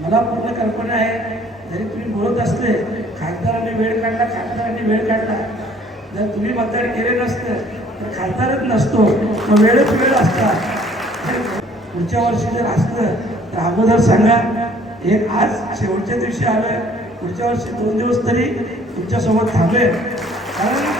मला पूर्ण कल्पना आहे जरी तुम्ही बोलत असले खासदारांनी वेळ काढला खासदारांनी वेळ काढला. जर तुम्ही मतदान केले नसतं तर खासदारच नसतो मग वेळच वेळ असता. पुढच्या वर्षी जर असलं तर अगोदर सांगा एक आज शेवटच्या दिवशी आलोय. पुढच्या वर्षी दोन दिवस तरी तुमच्यासोबत थांबेल कारण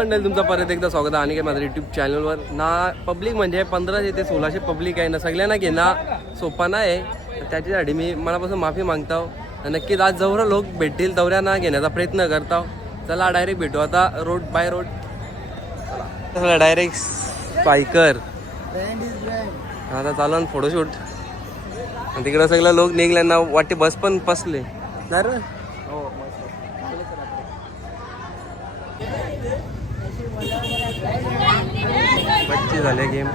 मंडळी तुमचं परत एकदा स्वागत आहे. आणि काय माझ्या युट्यूब चॅनलवर ना पब्लिक म्हणजे पंधराशे ते सोळाशे पब्लिक आहे ना सगळ्यांना घेणं सोपा नाही. आहे त्याच्यासाठी मी मनापासून माफी मागतो. नक्कीच आज जवळ लोक भेटतील दौऱ्यांना घेण्याचा प्रयत्न करतो. चला डायरेक्ट भेटू. आता रोड बाय रोड चला डायरेक्ट स्पायकर आता चालू ना फोटोशूट आणि तिकडं सगळं लोक निघल्यांना वाटते बस पण बसले बच्चे झाले गेम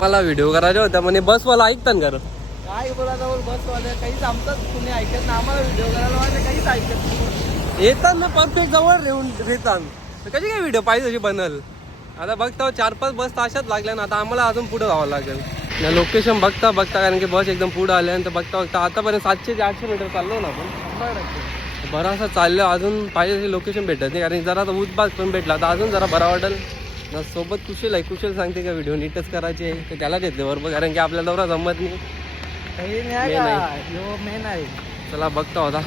मला व्हिडिओ करायचा होता म्हणे बसवाला ऐकतात का रे? काय बोला जवळ बस वाले काहीच आमचाच तुम्ही ऐकत ना आम्हाला व्हिडिओ करायला काहीच ऐकत नाही. येतात ना परफेक्ट जवळ रेऊन येतात कशी काय व्हिडिओ पाहिजे तशी बनल? आता बघता चार पाच बस अशाच लागल्या ना आता आम्हाला अजून पुढे जावं लागेल. या लोकेशन बघता बघता कारण की बस एकदम पुढे आल्यानंतर बघता बघता आतापर्यंत सातशे ते आठशे मीटर चाललो ना आपण. बरं असं चाललं अजून पाहिजे तशी लोकेशन भेटत नाही कारण जरा आता उदबाग पण भेटला. तर अजून जरा बरा वाटेल. ना सोबत कुशल आहे कुशल सांगते का व्हिडिओ नीटच करायचे तर त्याला घेतले बरोबर कारण की आपल्या दौरा जमत नाही. चला बघता होता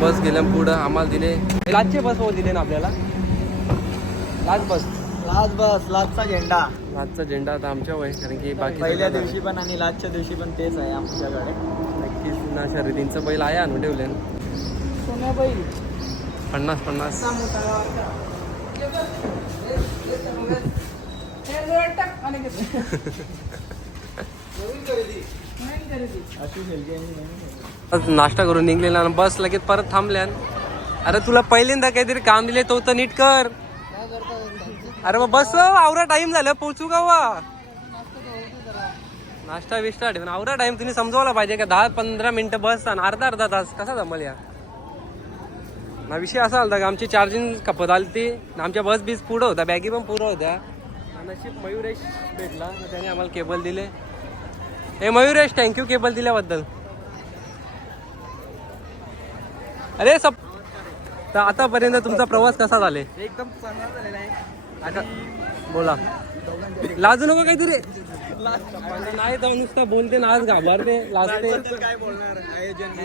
बस गेल्या पुढं आम्हाला दिले. लाजचे बस हो दिले ना आपल्याला? लाज बस लाज बस लाजचा झेंडा. लाजचा झेंडा आता आमच्या वय कारण की बाकी पहिल्या दिवशी पण आणि लाजच्या दिवशी पण तेच आहे आमच्याकडे. नक्कीच ना शर्यतींचं बैल आहे आणून ठेवले सोन्याबाई पन्नास पन्नास. अशी नाश्ता करून निघलेला आणि बस लगेच परत थांबल्यान. अरे तुला पहिल्यांदा काहीतरी काम दिले तो तर नीट कर. अरे मग बस आवरा टाइम झाला पोहोचू का वा? नाश्ता बिष्टा ठेवून आवरा टाइम तुम्ही समजवला पाहिजे का? दहा पंधरा मिनिटं बस आणि अर्धा अर्धा तास. कसा जमल या? ना विषय असा आला का आमची चार्जिंग खपत आली ती आमच्या बस बीज पुढं होत्या बॅगी पण पुढं होत्या. नशीब मयुरेश भेटला त्याने आम्हाला केबल दिले. ए मयुरेश थँक्यू केबल दिल्याबद्दल. अरे सब तर आतापर्यंत तुमचा प्रवास कसा झाले? एकदम चांगला झालेला आहे. आता बोला. लाजू नको काहीतरी. नाही तर नुसता बोलते ना आज घाबरते लाजते. काय बोलणार? आयोजन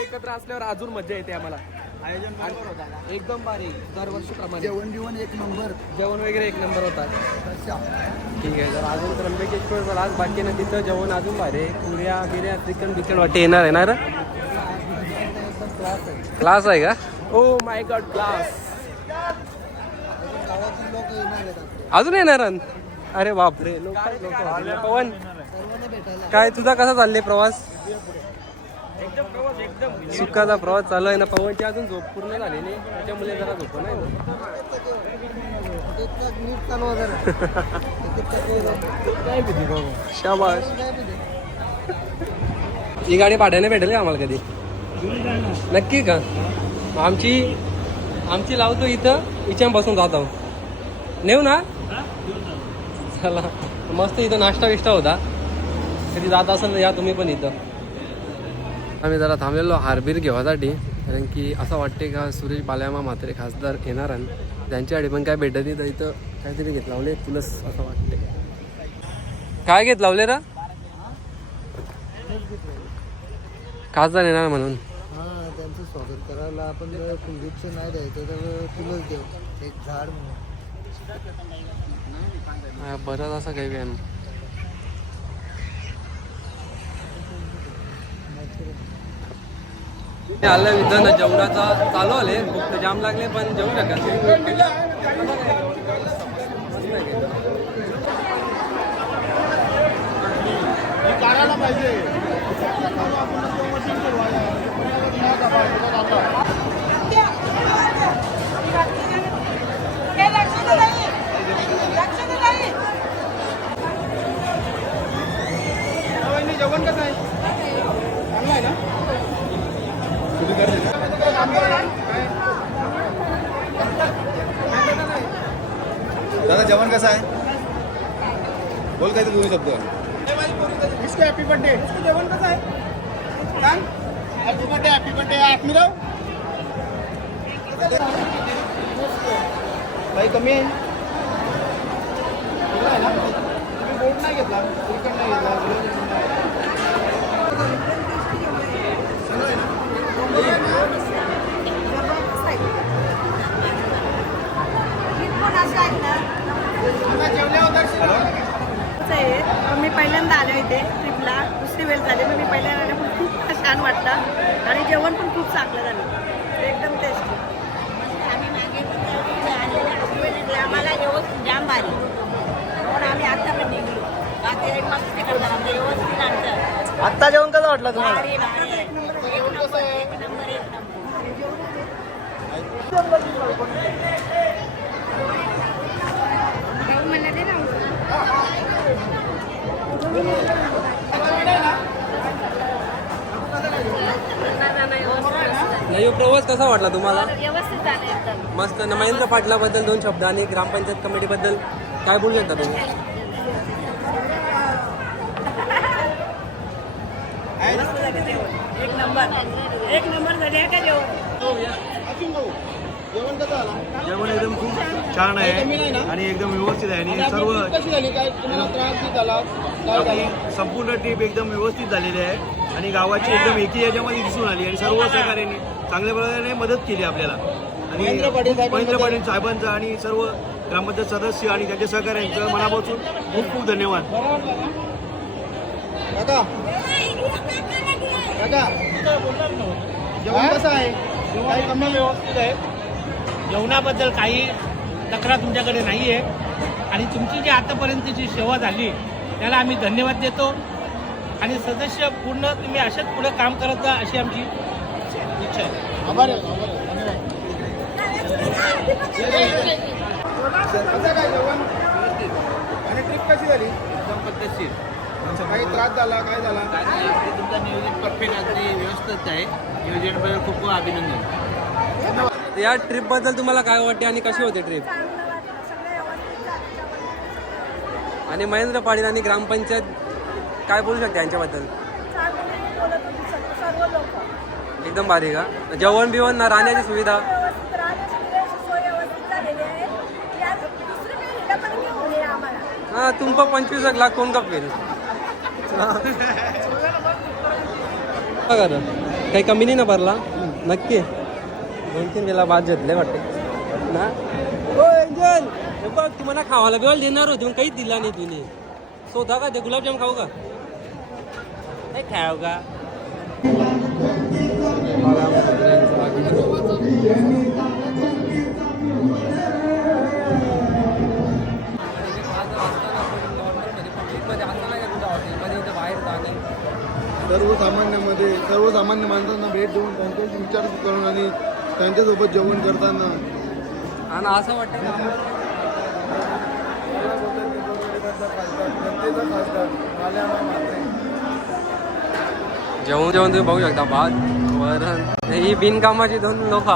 एकत्र असल्यावर अजून मजा येते आम्हाला. आयोजन एकदम भारी दरवर्षीप्रमाणे जेवण बिवण एक नंबर. जेवण वगैरे एक नंबर होता. ठीक आहे तर अजून त्र्यंबकेश्वर आज बाकी ना तिथं जेवण अजून भारी आहे. पुऱ्या बिर्या चिकन बिकन वाटते येणार आहे ना रे? क्लास आहे का? ओ माय गॉड क्लास अजून येणार अन? अरे बापरे लोक लोक पवन काय तुझा कसा चालले प्रवास? एकदम प्रवास एकदम सुखाचा प्रवास चालू आहे ना पवनची अजून झोप पूर्ण झाली नाही. त्याच्यामुळे जरा झोप नाही शाबाश ही गाडी भाड्याने भेटेल का आम्हाला कधी? नक्की का? आमची आमची लावतो इथं इच्यापासून जातो. नेऊ ना? चला. मस्त इथं नाश्ता विष्टा होता. कधी जात असेल तर या तुम्ही पण इथं. आम्ही जरा थांबलेलो हारबीर घेवासाठी कारण की असं वाटते का सुरेश बाल्यामा म्हात्रे खासदार येणार आणि त्यांच्यासाठी पण काय भेटत नाही तर इथं काहीतरी घेत लावले तुलस असं वाटते काय घेत लावले रा? खासदार येणार म्हणून. हा त्यांचं स्वागत करायला आपण कुलदीपचं नाही द्यायचं तर तुलाच देऊ एक झाड म्हणून. बरंच असं काही व्यायाम आलं इथं जेवणाचा चालू आले भूक जाम लागले पण जेवू नका हे लक्षात नाही लक्षात नाही जेवण कसं आहे? दादा जेवण कसं आहे? बोल काय बोलू शकतो इसको हॅपी बर्थडे इसको जेवण कसं आहे? सांग happy birthday happy birthday Atmirao. काही कमी आहे? नाही घेतला नाही घेतला. मी पहिल्यांदा आले इथे ट्रिपला. दुसरी वेळ झाली मग मी पहिल्यांदा आले पण खूप छान वाटलं. आणि जेवण पण खूप चांगलं झालं. एकदम टेस्टी आम्ही मागे आम्हाला व्यवस्थित जाम भारी. म्हणून आम्ही आता पण निघलो. आता मस्त आमचं व्यवस्थित आणतं आत्ता जेवण कसं वाटलं तुम्हाला? एक नंबर एक नंबर एक नंबर एक नंबर नाही प्रवास कसा वाटला तुम्हाला? व्यवस्थित झालं एकदम. मस्त. ना महेंद्र पाटलाबद्दल दोन शब्द आणि ग्रामपंचायत कमिटीबद्दल काय बोलू शकता तुम्ही? एक नंबर. एक नंबर झाले का जेवण? जेवण कसं आला जेवण एकदम खूप छान आहे आणि एकदम व्यवस्थित आहे आणि सर्व कशी झाली? काय तुम्हाला त्रास नाही झाला? काय आपली झालं? संपूर्ण ट्रिप एकदम व्यवस्थित झालेली आहे आणि गावाची एकदम एकी याच्यामध्ये दिसून आली आणि सर्व सहकार्यांनी चांगल्या प्रकारे मदत केली आपल्याला. आणि महेंद्र पाटील साहेबांचं आणि सर्व ग्रामपंचायत सदस्य आणि त्यांच्या सहकार्यांचं मनापासून खूप खूप धन्यवाद. जेवण कसं आहे? काही कमी व्यवस्थित आहे. जेवणाबद्दल काही तक्रार तुमच्याकडे नाही आहे आणि तुमची जी आतापर्यंतची सेवा झाली त्याला आम्ही धन्यवाद देतो. आणि सदस्य पूर्ण तुम्ही असेच पुढे काम करत जा अशी आमची इच्छा आहे. आभार कसं काय जेवण? आणि ट्रिप कशी झाली? एकदम पद्धतशीर. काही त्रास झाला काय झाला? तुमचं नियोजन परफेक्ट अगदी व्यवस्थित आहे. नियोजनबद्दल खूप खूप अभिनंदन. तर या ट्रिपबद्दल तुम्हाला काय वाटते आणि कशी होते ट्रिप आणि महेंद्र पाटील आणि ग्रामपंचायत काय बोलू शकते यांच्याबद्दल? एकदम भारी का? जेवण बिवण ना राहण्याची सुविधा? हां राहण्याची पण हा पंचवीस एक लाख कोण कपेल बघा काही कमी नाही ना भरला? नक्की. दोन तीन वेळा बाद घेतले वाटते. ना? हो एंजल! हे बघ तुम्हाला खावायला बिवायला देणार होती काहीच दिला नाही तुम्ही. स्वतः का ते गुलाबजाम खाऊ का? नाही खाऊ का? बाहेर सर्वसामान्य माणसांना भेट देऊन त्यांच्याशी विचार करून आणि त्यांच्यासोबत जेवण करताना. आणि असं वाटतं जेवण जेवण तुम्ही बघू शकता भात वरण ही बिनकामाची दोन लोक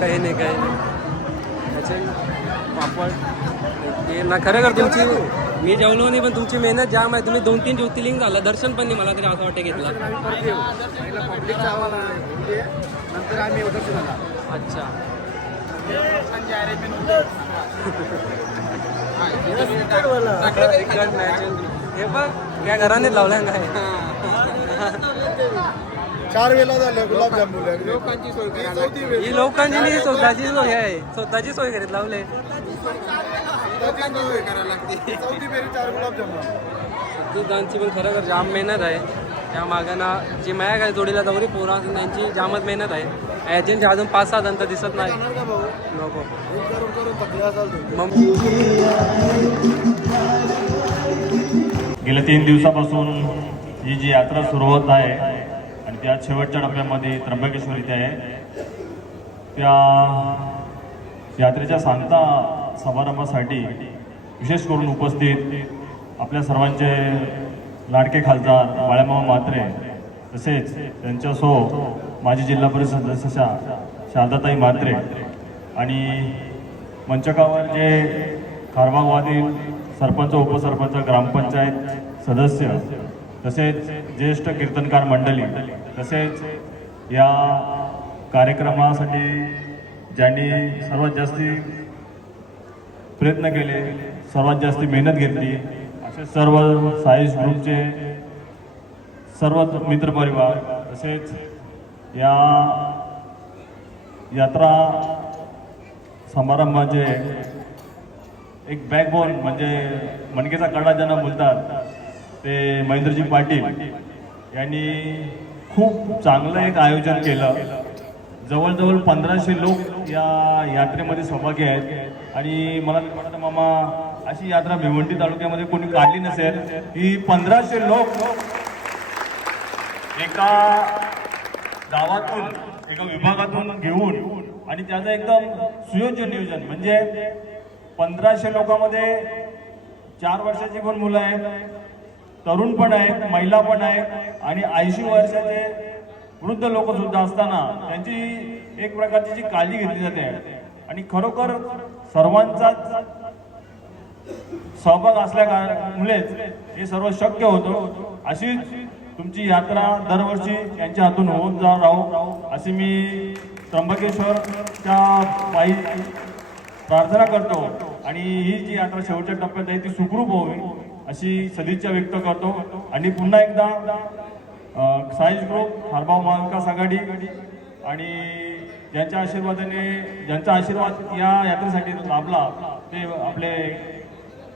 काही नाही काही नाही. त्याचे पापड ते ना खरं तुमची मी जेवलो नाही पण तुमची मेहनत जाम आहे. तुम्ही दोन तीन ज्योतिर्लिंग झालं. दर्शन पण नाही मला तरी असं वाटतं घेतलं. नंतर आम्ही अच्छा. हे बघ या घराने लावल्या काय चार वेळा झालं गुलाबजामुन. लोकांची सोय ही लोकांची नाही स्वतःची सोय आहे. स्वतःची सोय करीत लावले चौथी फेरी चार गुलाबजामुन दुधांची पण खरं जाम मेहनत आहे. त्या मागांना जी माया काय जोडीला दौरी पोरा असून त्यांची जामच मेहनत आहे. ॲजंट अजून पाच सहा जण तर दिसत नाही. नको. गेल्या तीन दिवसापासून ही जी यात्रा सुरू होत आहे आणि त्या शेवटच्या टप्प्यामध्ये त्र्यंबकेश्वर इथे आहे त्या यात्रेच्या सांगता समारंभासाठी विशेष करून उपस्थित आपल्या सर्वांचे लाडके खासदार बाळामामा म्हात्रे तसेच त्यांच्यासो माजी जिल्हा परिषद सदस्य शारदाताई म्हात्रे आणि मंचकावर जे खारबागवादील सरपंच उपसरपंच ग्रामपंचायत सदस्य तसेच ज्येष्ठ कीर्तनकार मंडळी तसेच या कार्यक्रमासाठी ज्यांनी सर्वात जास्ती प्रयत्न केले सर्वात जास्त मेहनत घेतली. असे सर्व साईज ग्रुपचे सर्व मित्रपरिवार तसेच या यात्रा समारंभाचे एक बॅकबोन म्हणजे मणकेचा कडा ज्यांना बोलतात ते महेंद्रजी पाटील यांनी खूप चांगलं एक आयोजन केलं. जवळजवळ पंधराशे लोक या यात्रेमध्ये सहभागी आहेत. आणि मला वाटतं मामा अशी यात्रा भिवंडी तालुक्यामध्ये कोणी काढली नसेल. ही पंधराशे लोक एका गावातून एका विभागातून घेऊन आणि त्याचं एकदम सुयोज्य नियोजन. म्हणजे पंधराशे लोकांमध्ये चार वर्षाची पण मुलं आहेत तरुण पण आहेत महिला पण आहेत आणि ऐंशी वर्षाचे वृद्ध लोक सुद्धा असताना त्यांची एक प्रकारची जी काळजी घेतली जाते. आणि खरोखर सर्वांचा सहभाग असल्यामुळेच हे सर्व शक्य होतं. अशीच तुमची यात्रा दरवर्षी यांच्या हातून होऊन जा राहो. असे मी त्र्यंबकेश्वरच्या पायी प्रार्थना करतो. आणि ही जी यात्रा शेवटच्या टप्प्यात आहे ती सुखरूप होवी अशी सदिच्छा व्यक्त करतो. आणि पुन्हा एकदा साईज ग्रुप हरभाव महाविकास आघाडी आणि ज्यांच्या आशीर्वादाने ज्यांचा आशीर्वाद या यात्रेसाठी लाभला ते आपले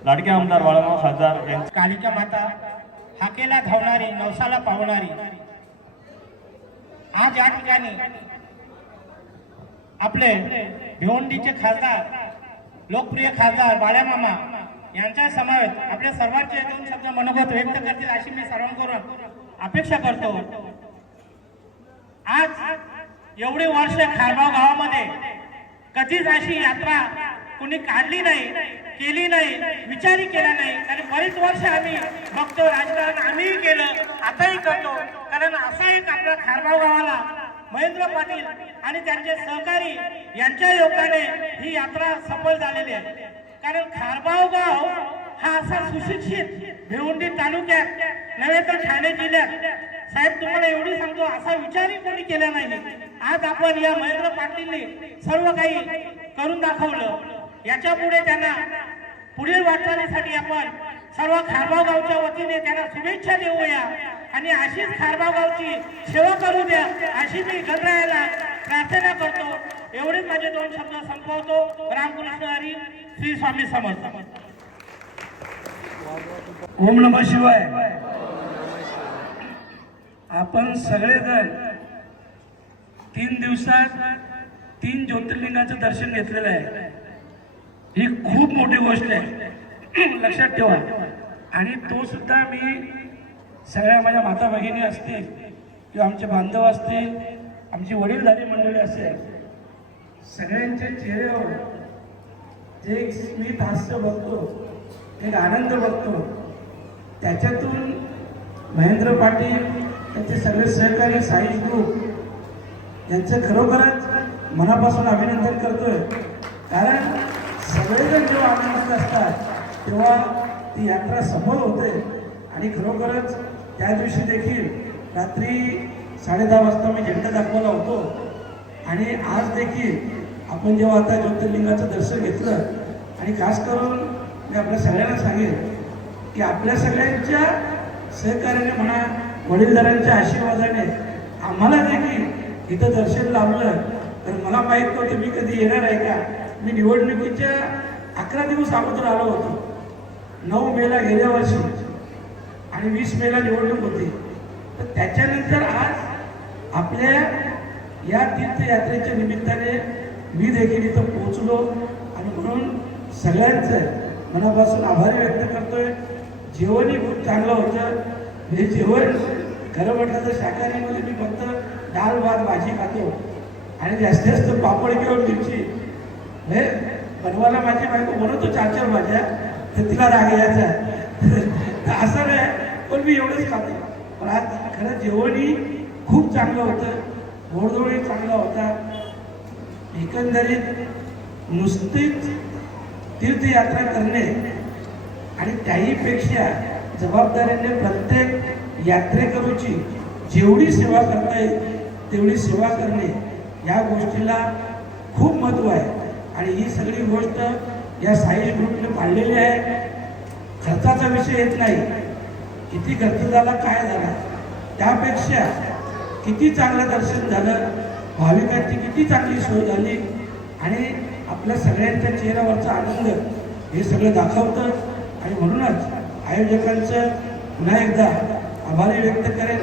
लाडके आमदार बाळाराव खासदार यांचे कालिका माता हाकेला धावणारी नवसाला पावणारी आज या ठिकाणी आपले भिवंडीचे खासदार लोकप्रिय खासदार बाळ्यामामा यांच्या समावेश आपल्या सर्वांचे दोन शब्द मनोगत व्यक्त करतील अशी मी सर्वांकडून अपेक्षा करतो. आज एवढे वर्ष खारगाव गावामध्ये कधीच अशी यात्रा कुणी काढली नाही केली नाही विचारही केला नाही. कारण बरीच वर्ष आम्ही बघतो राजकारण आम्हीही केलं आताही करतो. कारण असा एक आपला खारगाव गावाला महेंद्र पाटील आणि त्यांचे सहकारी यांच्या योगाने ही यात्रा सफल झालेली आहे. कारण खारबाव गाव हा असा सुशिक्षित भिवंडी तालुक्यात नव्हे तर ठाणे जिल्ह्यात साहेब तुम्हाला एवढी सांगतो असा विचारही कोणी केला नाही. आज आपण या महेंद्र पाटीलनी सर्व काही करून दाखवलं. याच्यापुढे त्यांना पुढील वाटचालीसाठी आपण सर्व खारबाव गावच्या वतीने त्यांना शुभेच्छा देऊया. आणि अशीच खारबाव गावची सेवा करू द्या अशी मी गणरायाला प्रार्थना करतो. एवढेच माझे दोन शब्द संपवतो. रामकृष्ण हरी श्री स्वामी समर्थ. ओम नम शिवाय. आपण सगळेजण तीन दिवसात तीन ज्योतिर्लिंगाचं दर्शन घेतलेलं आहे. ही खूप मोठी गोष्ट आहे. लक्षात ठेवा. आणि तो सुद्धा मी सगळ्या माझ्या माता भगिनी असतील किंवा आमचे बांधव असतील आमची वडीलधारी मंडळी असेल सगळ्यांच्या चेहऱ्यावर जे एक स्मित हास्य बघतो एक आनंद बघतो त्याच्यातून महेंद्र पाटील त्यांचे सगळे सहकारी साई ग्रुप यांचं खरोखरच मनापासून अभिनंदन करतोय. कारण सगळेजण जेव्हा आनंदित असतात तेव्हा ती यात्रा समोर होते. आणि खरोखरच त्या दिवशी देखील रात्री साडेदहा वाजता मी झेंडा दाखवायला होतो. आणि आज देखील आपण जेव्हा आता ज्योतिर्लिंगाचं दर्शन घेतलं आणि खास करून मी आपल्या सगळ्यांना सांगेन की आपल्या सगळ्यांच्या सहकार्याने म्हणा वडीलधाऱ्यांच्या आशीर्वादाने आम्हाला देखील इथं दर्शन लावलं तर मला माहीत नव्हतं मी कधी येणार आहे का? मी निवडणुकीच्या अकरा दिवस अगोदर आलो होतो. नऊ मेला गेल्या वर्षी आणि वीस मेला निवडणूक होती. तर त्याच्यानंतर आज आपल्या या तीर्थयात्रेच्या निमित्ताने मी देखील इथं पोहोचलो आणि म्हणून सगळ्यांचं मनापासून आभारी व्यक्त करतोय. जेवणही खूप चांगलं होतं. हे जेवण खरं म्हटलं तर शाकाहारीमध्ये मी फक्त डाळ भात भाजी खातो. आणि जास्तीत जास्त पापड किंवा मिरची. हे बनवायला माझी बायको बनवतो चार चार भाज्या. तर तिला राग यायचा. तर असं नाही पण मी एवढंच खातो. पण आज खरं जेवणही खूप चांगलं होतं. गोडधोडही चांगला होता. एकंदरीत नुसतीच तीर्थयात्रा करणे आणि त्याहीपेक्षा जबाबदारीने प्रत्येक यात्रेकरूची जेवढी सेवा करता येईल तेवढी सेवा करणे या गोष्टीला खूप महत्त्व आहे. आणि ही सगळी गोष्ट या साईज ग्रुपने पाळलेली आहे. खर्चाचा विषय येत नाही. किती खर्च झाला काय झाला? त्यापेक्षा किती चांगलं दर्शन झालं भाविकांची किती चांगली सोय झाली आणि आपल्या सगळ्यांच्या चेहऱ्यावरचा आनंद हे सगळं दाखवतं. आणि म्हणूनच आयोजकांचं पुन्हा एकदा आभारी व्यक्त करेल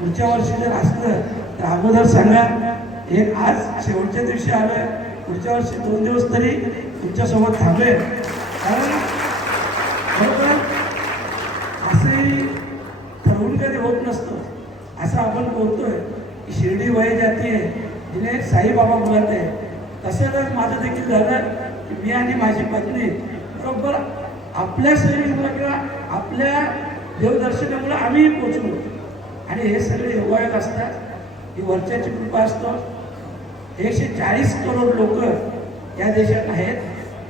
पुढच्या वर्षी जर असलं तर अगोदर सांगा. हे आज शेवटच्या दिवशी आलोय. पुढच्या वर्षी दोन दिवस तरी तुमच्यासोबत थांबेल कारण बरोबर असंही ठरवून कधी होत नसतं. असं आपण बोलतोय की शिर्डी वय जाती आहे. जिने साईबाबा बोलत आहे. तसंच माझं देखील झालं की मी आणि माझी पत्नी बरोबर आपल्या शरीर किंवा आपल्या देवदर्शनामुळे आम्ही पोचलो आणि हे सगळे योगायोग असतात. ही वरच्याची कृपा असतो. एकशे चाळीस करोड लोक या देशात आहेत.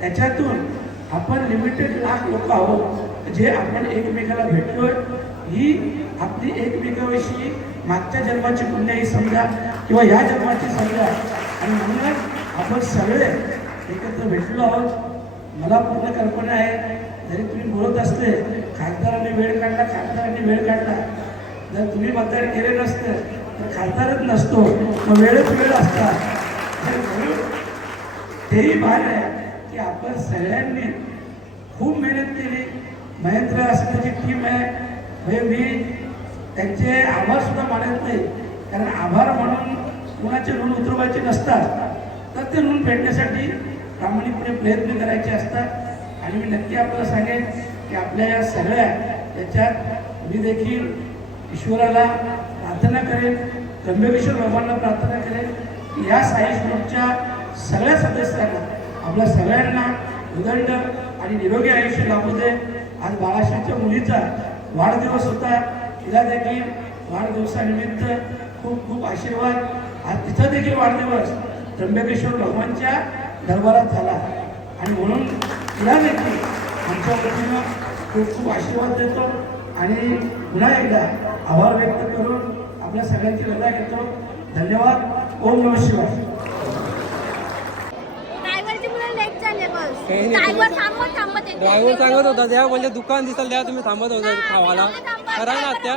त्याच्यातून आपण लिमिटेड लाख लोक आहोत. जे आपण एकमेकाला भेटलोय ही आपली एकमेकाविषयी मागच्या जन्माची पुण्याही समजा किंवा या जन्माची समजा. आणि म्हणूनच आपण सगळे एकत्र भेटलो आहोत. मला पूर्ण कल्पना आहे जरी तुम्ही बोलत असले खासदारांनी वेळ काढला खासदारांनी वेळ काढला. जर तुम्ही मतदान केले नसतं तर खासदारच नसतो. मग वेळच वेळ असतात म्हणून तेही भान आहे की आपण सगळ्यांनी खूप मेहनत केली. महेंद्र असण्याची टीम आहे. म्हणजे मी त्यांचे आभार सुद्धा मानत नाही. कारण आभार म्हणून कुणाचे ऋण उतरवायचे नसतात. तर ते ऋण फेडण्यासाठी प्रामाणिकपणे प्रयत्न करायचे असतात. आणि मी नक्की आपल्याला सांगेन की आपल्या या सगळ्या याच्यात मी देखील ईश्वराला प्रार्थना करेन त्र्यंबकेश्वर बाबांना प्रार्थना करेन की या साई ग्रुपच्या सगळ्या सदस्यांना आपल्या सगळ्यांना उदंड आणि निरोगी आयुष्य लाभू दे. आज बाळाशाच्या मुलीचा वाढदिवस होता. तिला देखील वाढदिवसानिमित्त खूप खूप आशीर्वाद. आज तिचा देखील वाढदिवस त्र्यंबकेश्वर भगवानच्या दरबारात झाला. आणि म्हणून तिला देखील आमच्या वतीनं खूप खूप आशीर्वाद देतो आणि पुन्हा एकदा आभार व्यक्त करून आपल्या सगळ्यांची रजा घेतो. धन्यवाद. ओम नम शिवाय. ड्रायव्हर सांगत होता त्या म्हणजे दुकान दिसल त्या तुम्ही थांबत होता खावाला. करा ना त्या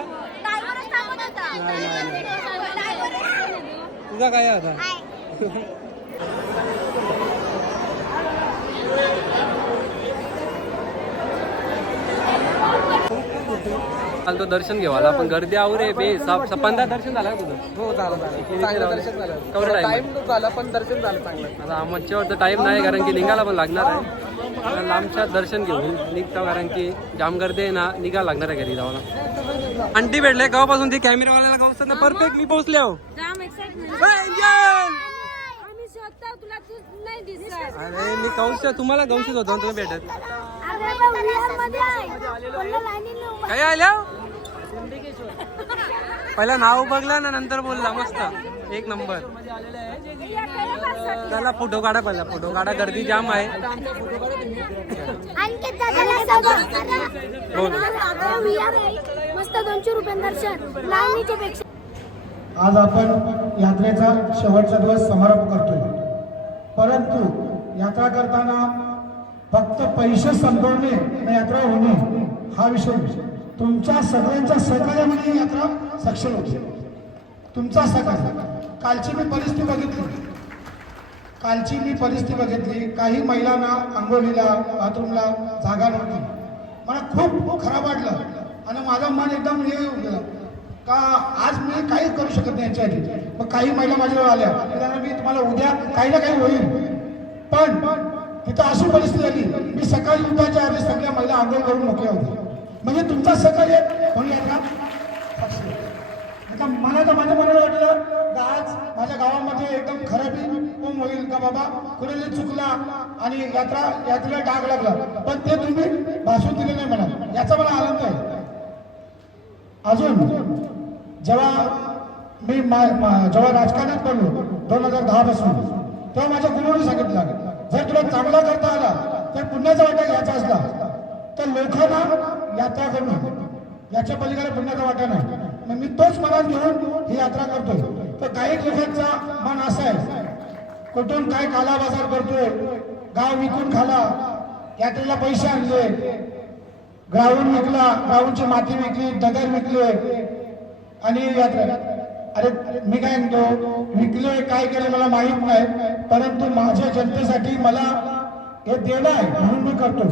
तुझा काय आता? काल तो दर्शन घेवाला पण गर्दी आवरे बे. साप सपांदा दर्शन झालं का तुझं? हो झालं झालं. चांगलं दर्शन झालं. केवढं time? टाइम झाला पण दर्शन झालं चांगलं. आता आमच्या वरती टाईम नाही कारण की निघायला पण लागणार आहे. कारण लांबच्या दर्शन घेऊन निघतो कारण की जाम गर्दी आहे ना निघायला लागणार आहे घरी जावाला. आंटी भेटले गावापासून ती कॅमेरावाल्याला गाव परफेक्ट मी पोहोचले हो जाम excitement. Angel! आम्ही शोधतो तुला तू नाही दिसत. अरे मी कौश तुम्हाला गवशीच होतो तुम्ही भेटत. काय आल्या? पहिला नाव बघला ना नंतर बोलला मस्त. एक नंबर. त्याला फोटो काढा पहिला फोटो काढा गर्दी जाम आहे. आज आपण यात्रेचा शेवटचा दिवस समारोप करतोय. परंतु यात्रा करताना फक्त पैसे संपवणे आणि यात्रा होणे हा विषय तुमच्या सगळ्यांच्या सहकार्यामध्ये ही यात्रा सक्षम होते. तुमचा सहकार्य. कालची मी परिस्थिती बघितली. कालची मी परिस्थिती बघितली. काही महिलांना आंघोळीला बाथरूमला जागा नव्हती. मला खूप खराब वाटलं. आणि माझं मन एकदम हे होऊन गेलं. का आज मी काही करू शकत नाही याच्यासाठी. मग काही महिला माझ्याजवळ आल्या. त्यांना मी तुम्हाला उद्या काही ना काही होईल. पण तिथं अशी परिस्थिती झाली. मी सकाळी उठायच्या आधी सगळ्या महिला आंघोळ करून मोकळ्या होत्या. म्हणजे तुमचा सहकार्य कोणी आहे का? आता मला तर माझ्या मनाला वाटलं आज माझ्या गावामध्ये एकदम खराबी होम होईल का बाबा? कुणाला चुकला आणि यात्रा यात्रेला डाग लागला. पण ते तुम्ही भाषण दिले नाही मला याचा मला आनंद आहे. अजून जेव्हा मी मा- जेव्हा राजकारणात पडलो दोन हजार दहा पासून तेव्हा माझ्या गुरुने सांगितलं. जर तुला चांगला करता आला तर पुण्याचा वाटा घ्यायचा असला तर लोकांना यात्रा करणं याच्या पलीकडे पुण्याचा वाटा नाही मग मी तोच मनात घेऊन ही यात्रा करतोय. तर काही लोकांचा मन असा आहे कुठून काय काला बाजार करतोय गाव विकून खाला यात्रेला पैसे आणले ग्राउंड विकला ग्राउंडची माती विकली दगड विकले आणि यात्रा. अरे मी काय म्हणतो? विकले काय केलं मला माहीत नाही परंतु माझ्या जनतेसाठी मला हे देणं आहे म्हणून मी करतो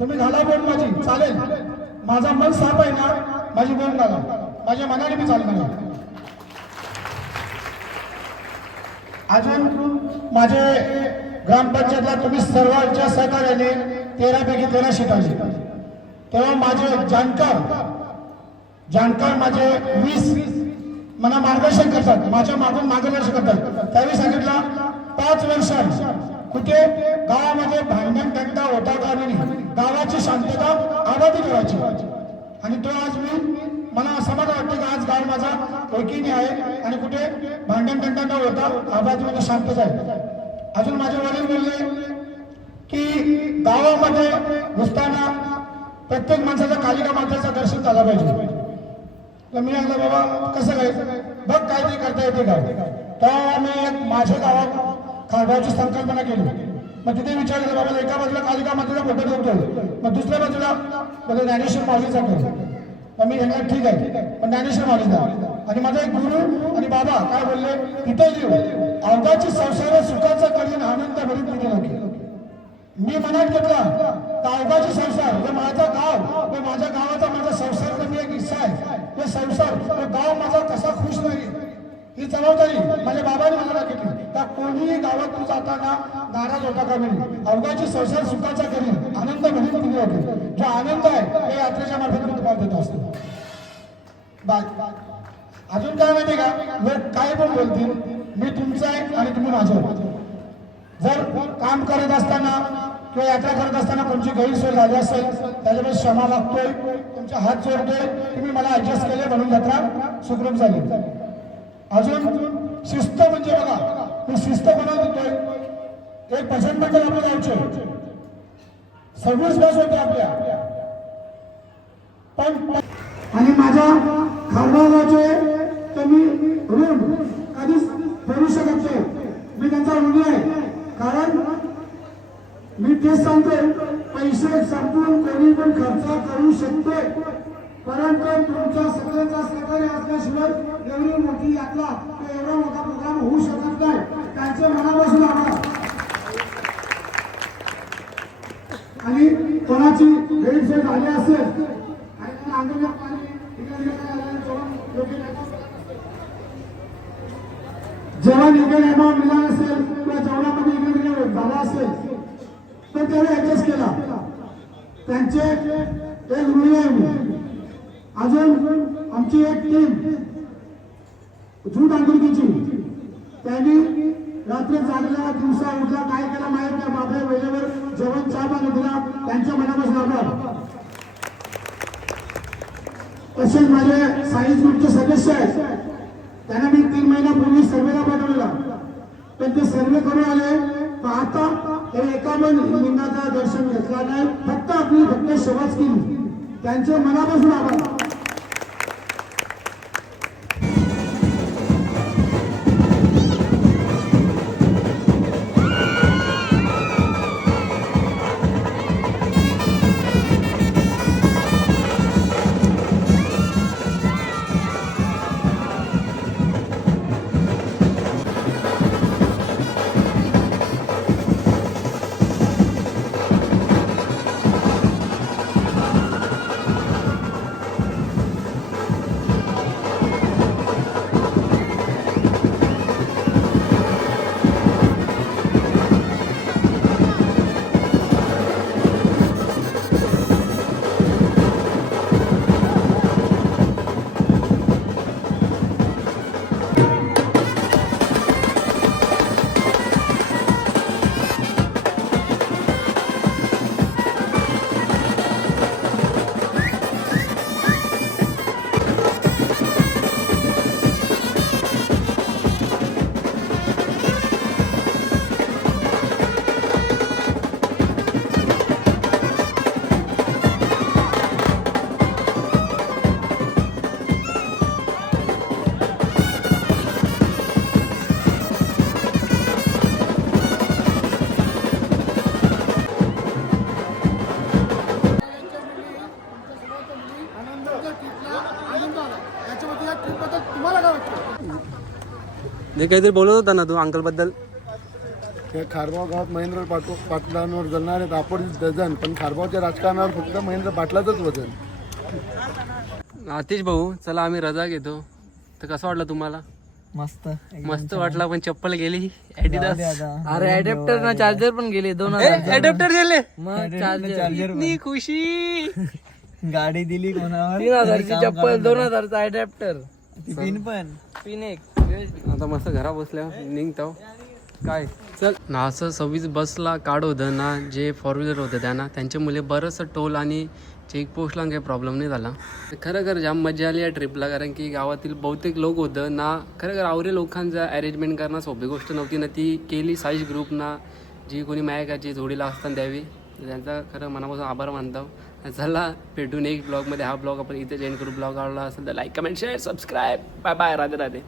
तुम्ही घाला बोल माझी चालेल. माझा मन साफ आहे ना माझी बोल घाला. माझ्या मनाने मी चालणार अजून माझे ग्रामपंचायतला तुम्ही सर्वांच्या सहकार्याने तेरापैकी तेरा सीट तेव्हा माझे जाणकार जाणकार माझे वीस मला मार्गदर्शन करतात माझ्या मागून मार्गदर्शन करतात. त्यावेळी सांगितलं पाच वर्षात कुठे गावामध्ये भांडण तंटा होता का नाही गावाची शांतता आबादी करायची. आणि तो आज मी मला समाधान वाटतं की आज गाव माझा ओळखीने आहे आणि कुठे भांडण तंटा न होता आबादीमध्ये शांतता आहे अजून माझे वडील बोलले की गावामध्ये घुसताना प्रत्येक माणसाचा कालिका मातेचं दर्शन झाला पाहिजे. तर मी म्हणलं बाबा? कसं काय? बघ काय ते करता येते का तेव्हा मी एक माझ्या गावात खारगावची संकल्पना केली. मग तिथे विचार केला बाबा एका बाजूला कालिका मातेचा फोटो ठेवतो मग दुसऱ्या बाजूला म्हणजे ज्ञानेश्वर माऊलीचा ठेवतो मग मी म्हणलं ठीक आहे पण ज्ञानेश्वर माऊलीचा. आणि माझा एक गुरु आणि बाबा काय बोलले तिथे लिहू अवघाची संसार सुखाचा करीन आनंद भरून तिथे मी मनात घेतला तावगाचे संसार हे माझा गाव व माझ्या गावाचा माझा संसार हिस्सा आहे हे संसार गाव माझा कसा खुश नाही. ही जबाबदारी माझ्या बाबाने मला दाखवली त्या कोणीही गावात तू जाताना नाराज होता का नाही अवघाची संसार सुखाचा करीन आनंद म्हणून तुम्ही होते. जो आनंद आहे हे यात्रेच्या मार्फत मी तुम्हाला देत असतो. अजून काय माहिती का? लोक काय पण बोलतील मी तुमचा आहे आणि तुम्ही माझं जर काम करत असताना किंवा यात्रा करत असताना कोणची गैरसोय झाली असेल त्याच्यामुळे क्षमा मागतोय. तुमच्या हात जोडतोय. तुम्ही मला ऍडजस्ट केले म्हणून यात्रा सुखरूप झाली. अजून शिस्त म्हणजे बघा मी शिस्त बनवत होतोय एक भजन मंडळ आपल्या गावचे सव्वीस बस होते आपल्या. पण आणि माझ्या खारगावचे मी ऋण कधीच भरू शकत नाही. मी त्यांचा ऋणी आहे. कारण मी तेच सांगतोय पैसे संपून कोणी पण खर्च करू शकते परंतु तुमच्या सगळ्यांचा सहकार्य असल्याशिवाय एवढी मोठी यात्रा एवढा मोठा प्रोग्राम होऊ शकत नाही. त्यांचे मनापासून आभार. आणि कोणाची गैरसोय झाली असेल आणि त्यांना अंगाला पाणी इकडे तिकडे आलं, मिळाला असेल किंवा जेवणामध्ये इकडे तिकडे झाला असेल तर त्याने ऍडजस्ट केला. त्यांचे एक ऋणी आहे अजून आमची एक टीम झूट अंकुरकीची त्यांनी रात्री चालला दिवसा उठला काय केला माहीत नाही. बाबा वेळेवर जेवण चहा पाणी दिला. त्यांच्या मनापासून आभार तसेच माझे सायन्स ग्रुपचे सदस्य आहेत. त्यांना मी तीन महिन्यापूर्वी सर्वेला पाठवलेला. पण ते सर्व करून आले. पण आता हे एका पण लिंगाचं दर्शन घेतला नाही. फक्त आपली फक्त सेवाच केली. त्यांचे मनापासून आभार. काहीतरी बोलत होता ना तू अंकलबद्दल हे खारबाव गावात महेंद्र पाटो पाटलांवर जळणारे दापोडी डझन पण खारबावच्या राजकारणावर फक्त महेंद्र पाटलाचंच वजन. आतिश भाऊ चला आम्ही रजा घेतो. तर कसं वाटलं तुम्हाला? मस्त. मस्त वाटला पण चप्पल गेली. ऍडिडास अरे अडॅप्टर ना चार्जर पण गेले दोन अडॅप्टर गेले. मग चार्जर खुशी. गाडी दिली कोणावर? तीन हजारची चप्पल दोन हजारचा अडॅप्टर पिन पण. पिन एक. आता मस्त घरा बसल्या निघतो. काय? चल. ना असं सव्वीस बसला कार्ड होतं ना जे फोर व्हीलर होतं त्यांना त्यांच्यामुळे बरंचसं टोल आणि चेकपोस्टला काही प्रॉब्लेम नाही झाला. खरं खरं जाम मजा आली या ट्रिपला कारण की गावातील बहुतेक लोक होतं ना खरं खरं आवरे लोकांचा अरेंजमेंट करणं सोपी गोष्ट नव्हती ना ती केली साईज ग्रुपना जी कोणी मायकाची जोडीला असताना द्यावी. त्यांचा खरं मनापासून आभार मानतो. चला भेटून एक ब्लॉगमध्ये हा ब्लॉग आपण इथे जॉईन करू. ब्लॉग आवडला असेल तर like comment share subscribe bye bye Radhe Radhe